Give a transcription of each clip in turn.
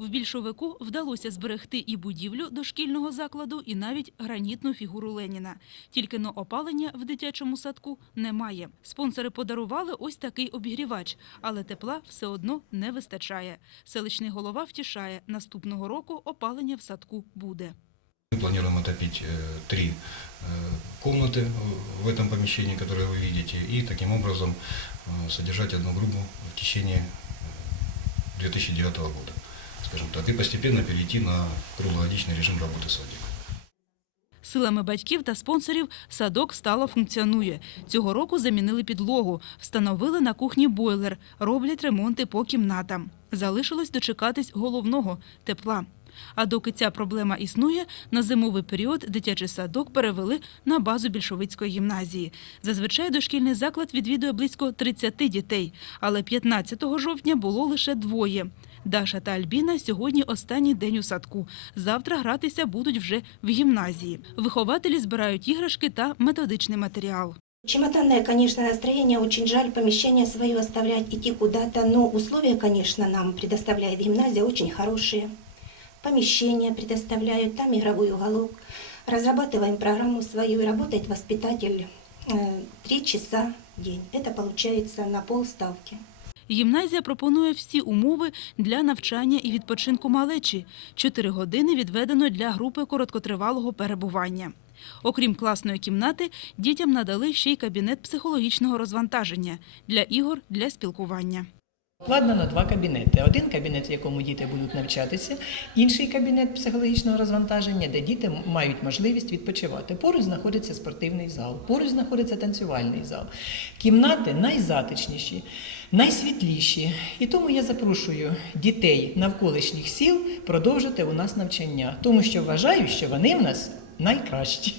В більшовику вдалося зберегти і будівлю дошкільного закладу, і навіть гранітну фігуру Леніна. Тільки но опалення в дитячому садку немає. Спонсори подарували ось такий обігрівач, але тепла все одно не вистачає. Селищний голова втішає, наступного року опалення в садку буде. Мы планируем отопить э, три э, комнаты в этом помещении, которые вы видите, и таким образом э, содержать одну группу в течение э, 2009 года, скажем так, и постепенно перейти на круглогодичный режим работы садика. Силами батьків та спонсорів садок стало функціонує. Цього року замінили підлогу, встановили на кухні бойлер, роблять ремонти по кімнатам. Залишилось дочекатись головного – тепла. А доки ця проблема існує, на зимовий період дитячий садок перевели на базу більшовицької гімназії. Зазвичай дошкільний заклад відвідує близько 30 дітей, але 15 жовтня було лише двоє. Даша та Альбіна сьогодні останній день у садку. Завтра гратися будуть вже в гімназії. Вихователі збирають іграшки та методичний матеріал. Чемоданное, конечно, настроение, очень жаль помещение свое оставлять, идти куда-то, но условия, конечно, нам предоставляет гимназия очень хорошие. Помещение предоставляют, там игровой уголок. Разрабатываем программу свою, и работает воспитатель э, три часа в день. Это получается на полставки. Гімназія пропонує всі умови для навчання і відпочинку малечі. Чотири години відведено для групи короткотривалого перебування. Окрім класної кімнати, дітям надали ще й кабінет психологічного розвантаження для ігор для спілкування. Вкладено два кабінети. Один кабінет, в якому діти будуть навчатися, інший кабінет психологічного розвантаження, де діти мають можливість відпочивати. Поруч знаходиться спортивний зал, поруч знаходиться танцювальний зал. Кімнати найзатишніші, найсвітліші. І тому я запрошую дітей навколишніх сіл продовжити у нас навчання, тому що вважаю, що вони в нас найкращі.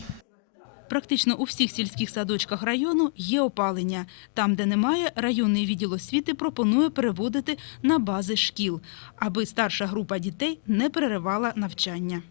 Практично у всіх сільських садочках району є опалення. Там, де немає, районний відділ освіти пропонує переводити на бази шкіл, аби старша група дітей не переривала навчання.